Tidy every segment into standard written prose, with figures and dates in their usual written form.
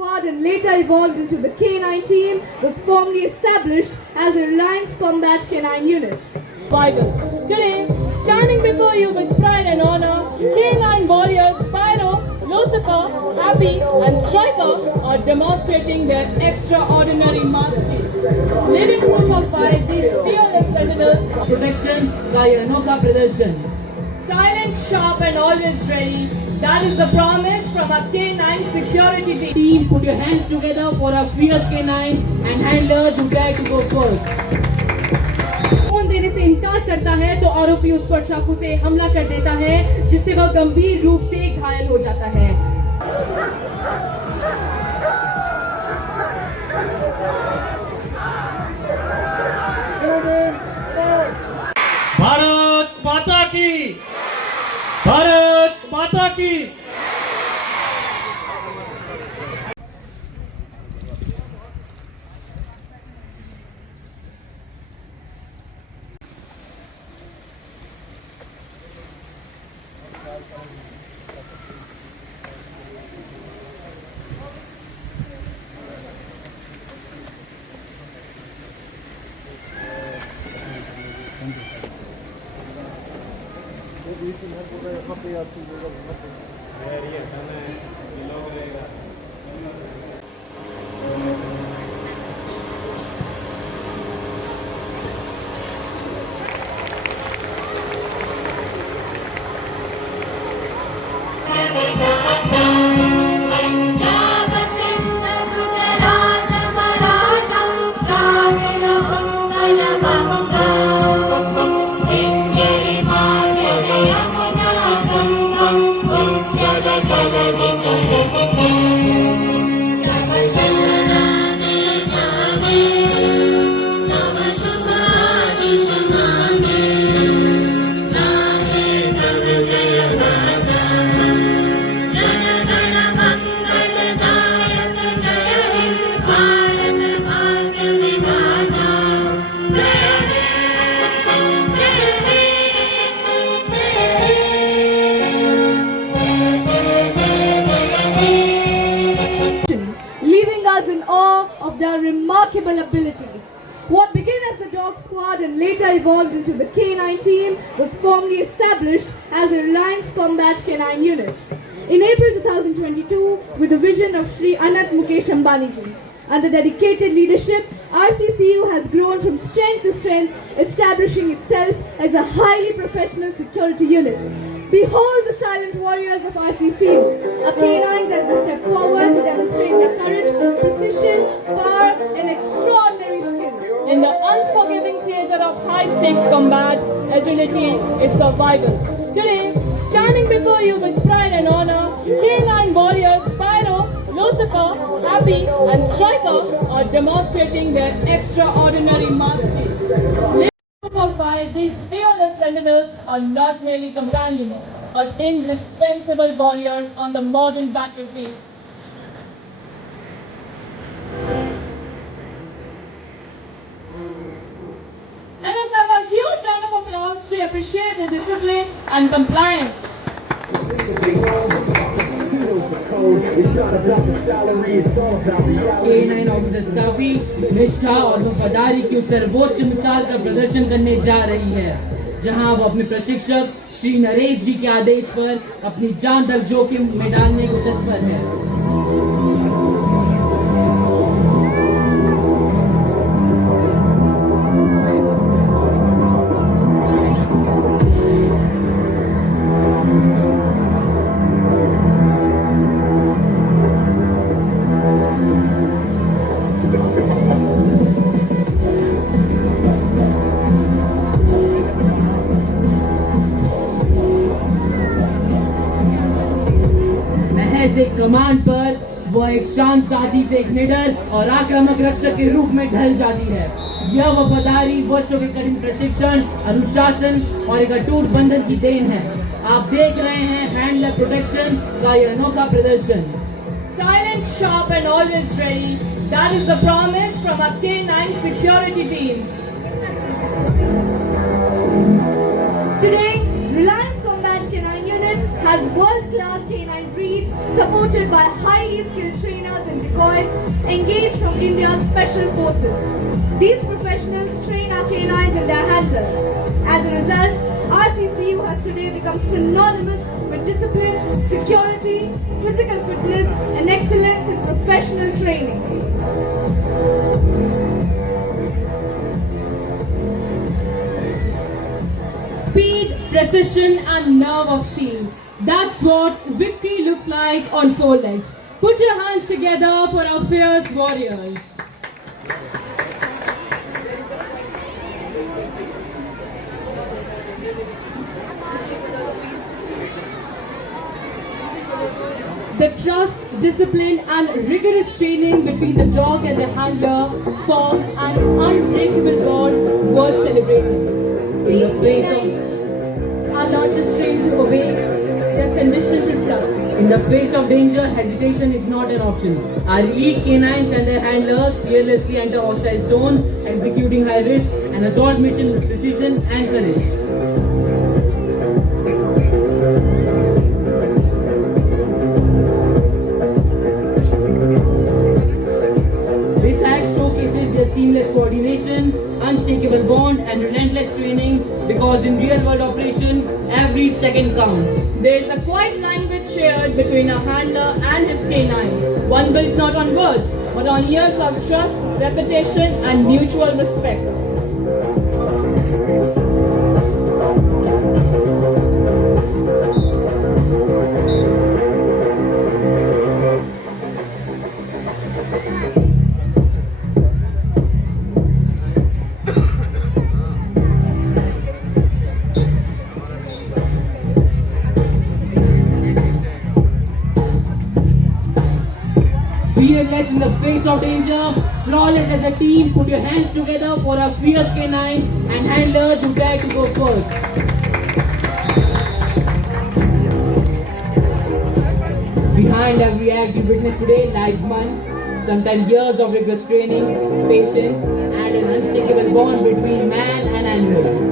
Squad and later evolved into the K9 team, was formally established as a Reliance Combat K9 unit. Bible. Today, standing before you with pride and honor, K9 warriors Pyro, Lucifer, Happy and Striker are demonstrating their extraordinary masteries. Living proof of fight, these fearless sentinels protection का ये अनोखा प्रदर्शन. silent, sharp and always ready. That is the promise from our K9 security team. Team, put your hands together for our fierce K9 and handlers who dare to go first. Phone देने से इनकार करता है तो आरोपी उस पर चाकू से हमला कर देता है, जिससे वह गंभीर रूप से घायल हो जाता है. भारत माता की, भारत माता की. Leaving us in awe of their remarkable abilities. What began as the Dog Squad and later evolved into the K9 team was formally established as a Reliance Combat K9 unit. In April 2022, with the vision of Sri Anant Mukesh Ambani ji, under dedicated leadership, RCCU has grown from strength to strength, establishing itself as a highly professional security unit. Behold the silent warriors of RCCU, our K9s as they step forward to demonstrate their courage, precision, power and extraordinary skill. In the unforgiving theater of high-stakes combat, agility is survival. Today, standing before you with pride and honor, K9 warriors Pyro, Lucifer, Happy and Striker are demonstrating their extraordinary masteries. Living proof of fight, these fearless sentinels are not merely companions, but indispensable warriors on the modern battlefield. Let us have a huge round of applause to appreciate the discipline and compliance. K9 officer Savi निष्ठा और वफादारी की उस सर्वोच्च मिसाल का प्रदर्शन करने जा रही है, जहां वो अपने प्रशिक्षक श्री नरेश जी के आदेश पर अपनी जान तक जोखिम में डालने को तत्पर है. एक कमांड पर वो एक शांत साथी से एक निडर और आक्रामक रक्षक के रूप में ढल जाती है. यह वफादारी वर्षों के कठिन प्रशिक्षण, अनुशासन और एक अटूट बंधन की देन है. आप देख रहे हैं हैंडलर प्रोटेक्शन का यह अनोखा प्रदर्शन. Silent, sharp and always ready. That is the promise from our K9 security teams. Today, Reliance Combat K9 unit has world-class canine breeds supported by highly skilled trainers and decoys engaged from India's special forces. These professionals train our canines and their handlers. As a result, RCCU has today become synonymous with discipline, security, physical fitness, and excellence in professional training. Speed, precision, and nerve of steel. That's what victory looks like on four legs. Put your hands together for our fierce warriors. The trust, discipline, and rigorous training between the dog and the handler form an unbreakable bond worth celebrating. These canines are not just trained to obey, they are conditioned to trust. In the face of danger, hesitation is not an option. Our elite canines and their handlers fearlessly enter hostile zone, executing high risk and assault mission with precision and courage. This act showcases their seamless coordination, unshakable bond, and relentless training because in real-world operation, every second counts. There is a quiet language shared between a handler and his canine, one built not on words, but on years of trust, reputation, and mutual respect. Fearless in the face of danger, flawless as a team, put your hands together for our fierce canines and handlers who dare to go first. Behind every act you witness today lies months, sometimes years of rigorous training, patience, and an unshakable bond between man and animal.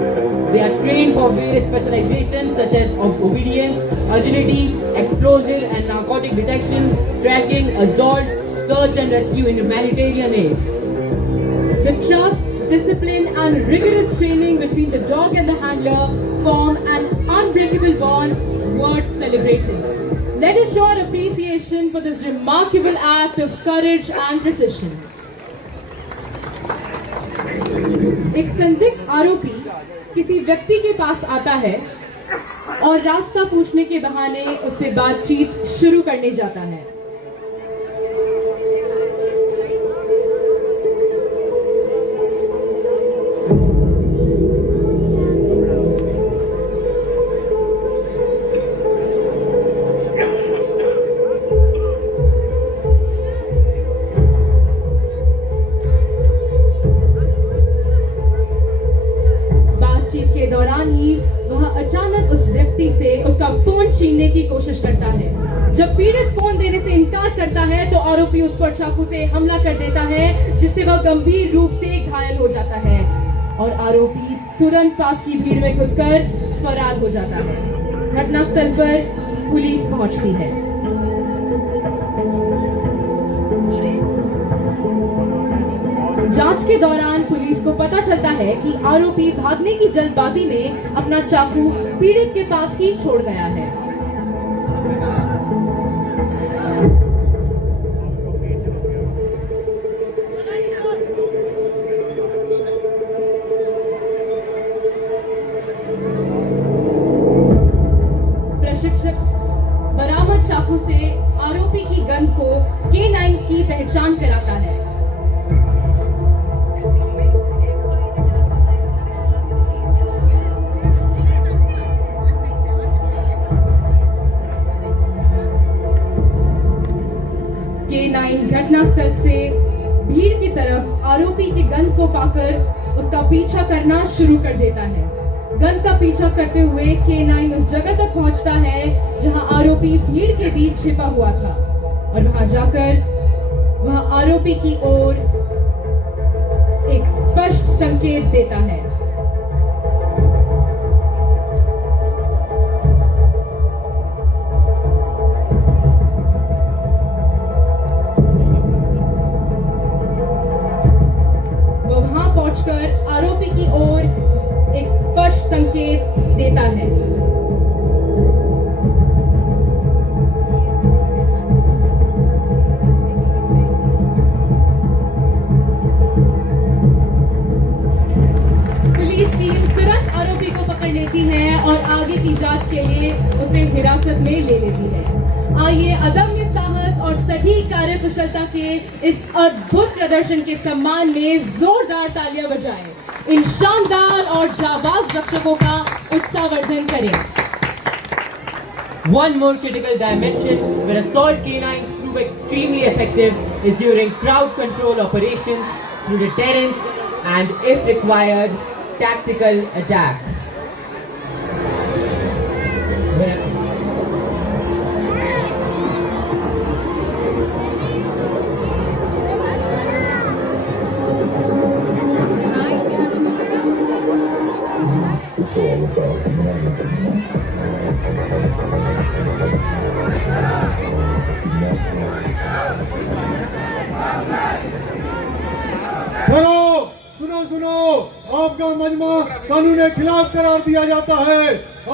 They are trained for various specializations such as obedience, agility, explosive and narcotic detection, tracking, assault, search and rescue in humanitarian aid. The trust, discipline, and rigorous training between the dog and the handler form an unbreakable bond worth celebrating. Let us show our appreciation for this remarkable act of courage and precision. एक संदिग्ध आरोपी किसी व्यक्ति के पास आता है और रास्ता पूछने के बहाने उससे बातचीत शुरू करने जाता है। दौरान ही वह अचानक उस व्यक्ति से उसका फोन छीनने की कोशिश करता है। जब पीड़ित फोन देने से इनकार करता है तो आरोपी उस पर चाकू से हमला कर देता है जिससे वह गंभीर रूप से घायल हो जाता है और आरोपी तुरंत पास की भीड़ में घुसकर फरार हो जाता है। घटनास्थल पर पुलिस पहुंचती है। जांच के दौरान पुलिस को पता चलता है कि आरोपी भागने की जल्दबाजी में अपना चाकू पीड़ित के पास ही छोड़ गया है। प्रशिक्षक बरामद चाकू से आरोपी की गंध को K9 की पहचान कराता है। K9 घटनास्थल से भीड़ की तरफ आरोपी की गंध को पाकर उसका पीछा करना शुरू कर देता है। गंध का पीछा करते हुए K9 उस जगह तक पहुंचता है जहां आरोपी भीड़ के बीच छिपा हुआ था और वहां जाकर वह आरोपी की ओर एक स्पष्ट संकेत देता है। के लिए उसे हिरासत में ले लेती है। आइए अदम्य साहस और सटीक कार्यकुशलता के इस अद्भुत प्रदर्शन के सम्मान में जोरदार तालियां बजाएं। इन शानदार और जाबाज रक्षकों का उत्साहवर्धन करें। One more critical dimension where assault canines prove extremely effective is during crowd control operations through deterrence and, if required, tactical attack. सुनो, आपका मजमा कानून के खिलाफ करार दिया जाता है।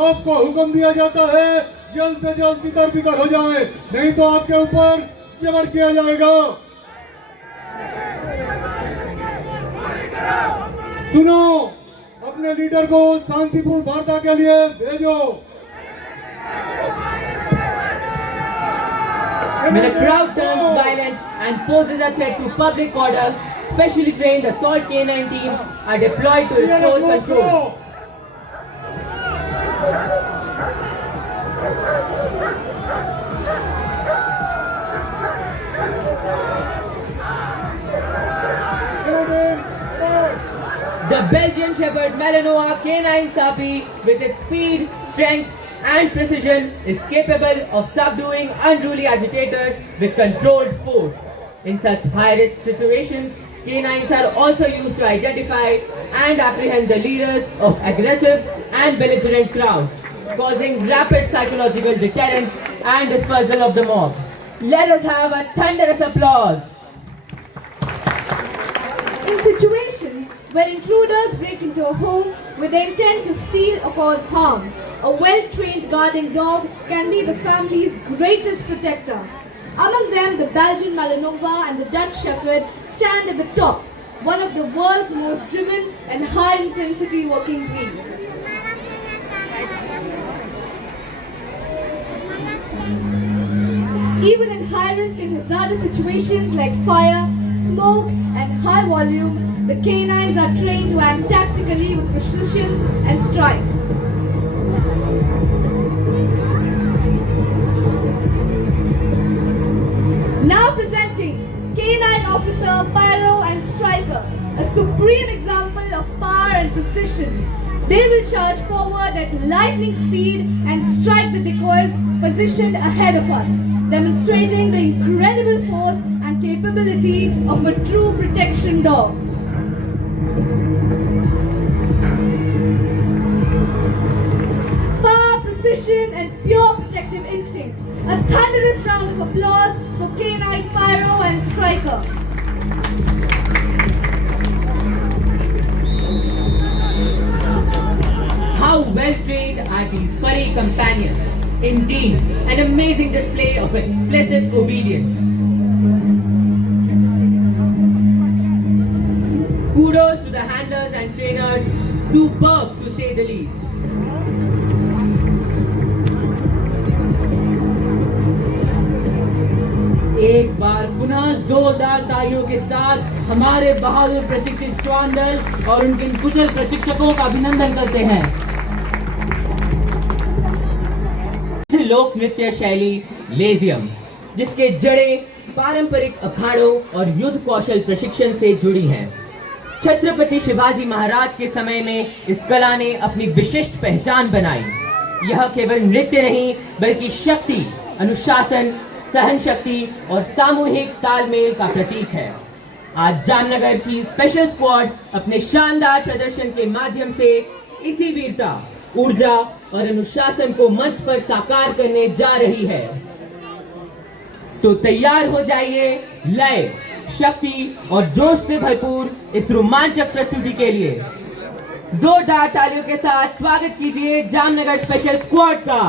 आपको हुक्म दिया जाता है जल्द से जल्द तितर बितर हो जाए, नहीं तो आपके ऊपर जबर किया जाएगा। सुनो, अपने लीडर को शांतिपूर्ण वार्ता के लिए भेजो। When a crowd turns violent and poses a threat to public order, specially trained assault canine teams are deployed to restore control. The Belgian Shepherd Malinois Canine Sapi, with its speed, strength, and precision, is capable of subduing unruly agitators with controlled force. In such high-risk situations, canines are also used to identify and apprehend the leaders of aggressive and belligerent crowds, causing rapid psychological deterrence and dispersal of the mob. Let us have a thunderous applause. In situations where intruders break into a home with the intent to steal or cause harm, a well-trained guarding dog can be the family's greatest protector. Among them, the Belgian Malinois and the Dutch Shepherd stand at the top, one of the world's most driven and high-intensity working breeds. Even in high-risk and hazardous situations like fire, smoke, and high volume, the canines are trained to act tactically with precision and strike. Now presenting Canine Officer, Pyro and Striker, a supreme example of power and precision. They will charge forward at lightning speed and strike the decoys positioned ahead of us, demonstrating the incredible force and capability of a true protection dog. Power, precision and pure protective instinct. A thunderous round of applause for Canine, Pyro and Striker. How well trained are these furry companions? Indeed, an amazing display of explicit obedience. Kudos to the handlers and trainers, superb to say the least. एक बार पुनः जोरदार तालियों के साथ हमारे बहादुर प्रशिक्षित श्वान दल और उनके कुशल प्रशिक्षकों का अभिनंदन करते हैं। लोक नृत्य शैली लेजियम, जिसके जड़ें पारंपरिक अखाड़ों और युद्ध कौशल प्रशिक्षण से जुड़ी हैं। छत्रपति शिवाजी महाराज के समय में इस कला ने अपनी विशिष्ट पहचान बनाई। यह केवल नृत्य नहीं बल्कि शक्ति, अनुशासन, सहन शक्ति और सामूहिक तालमेल का प्रतीक है। आज जामनगर की स्पेशल स्क्वाड अपने शानदार प्रदर्शन के माध्यम से इसी वीरता, ऊर्जा और अनुशासन को मंच पर साकार करने जा रही है। तो तैयार हो जाइए लय, शक्ति और जोश से भरपूर इस रोमांचक प्रस्तुति के लिए। जोरदार तालियों के साथ स्वागत कीजिए जामनगर स्पेशल स्क्वाड का।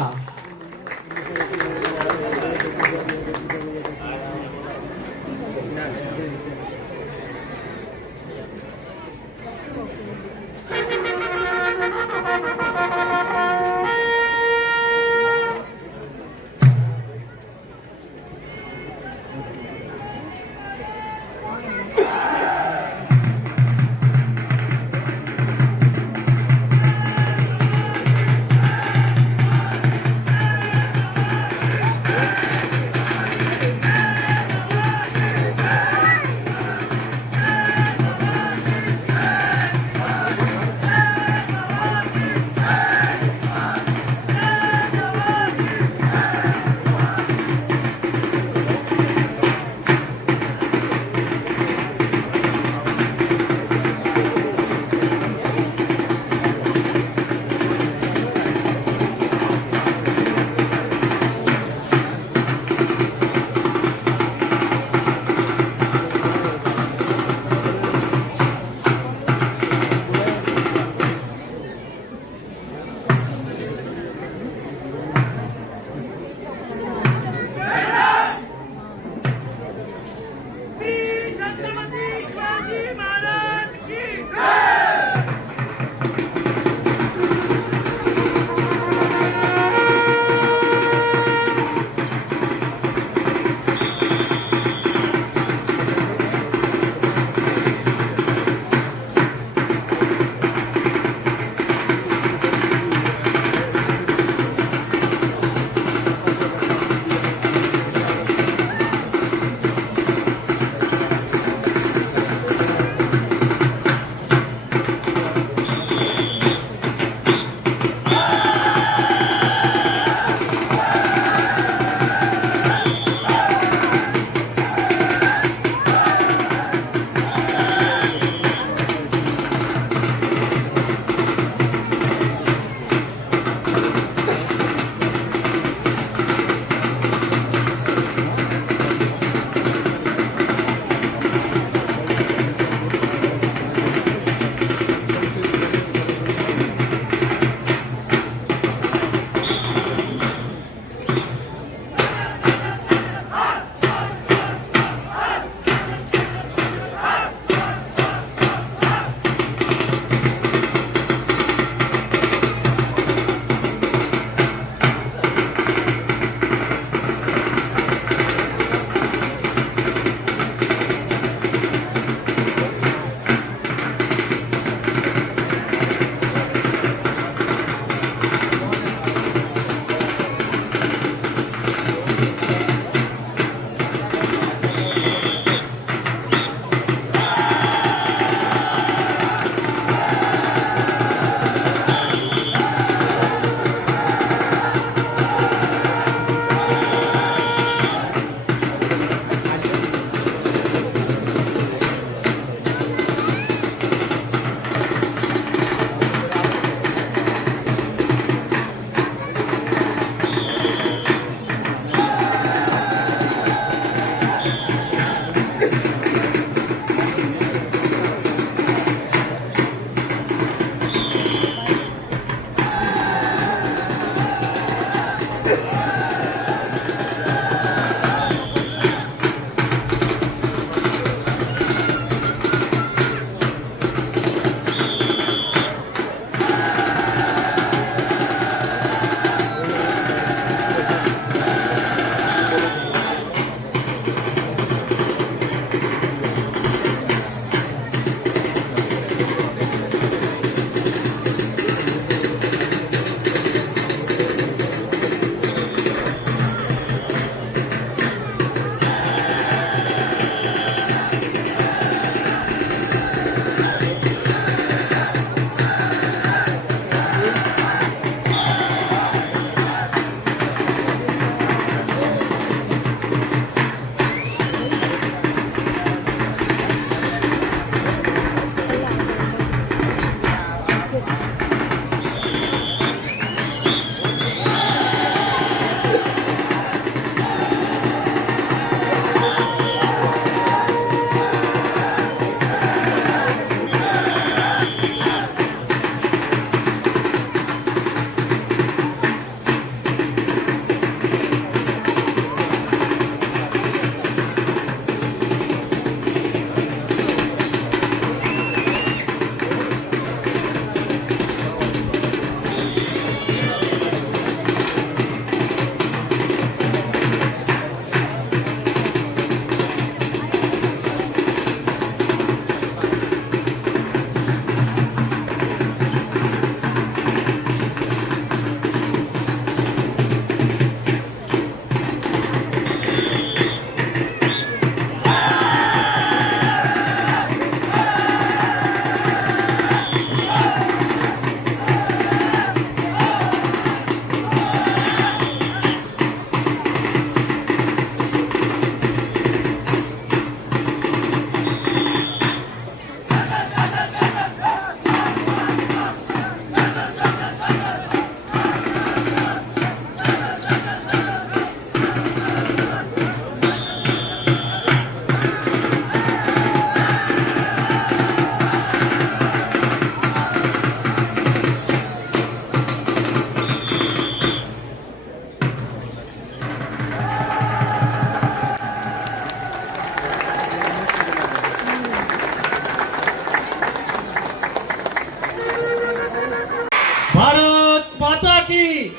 की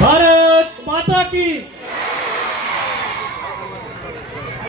भारत माता की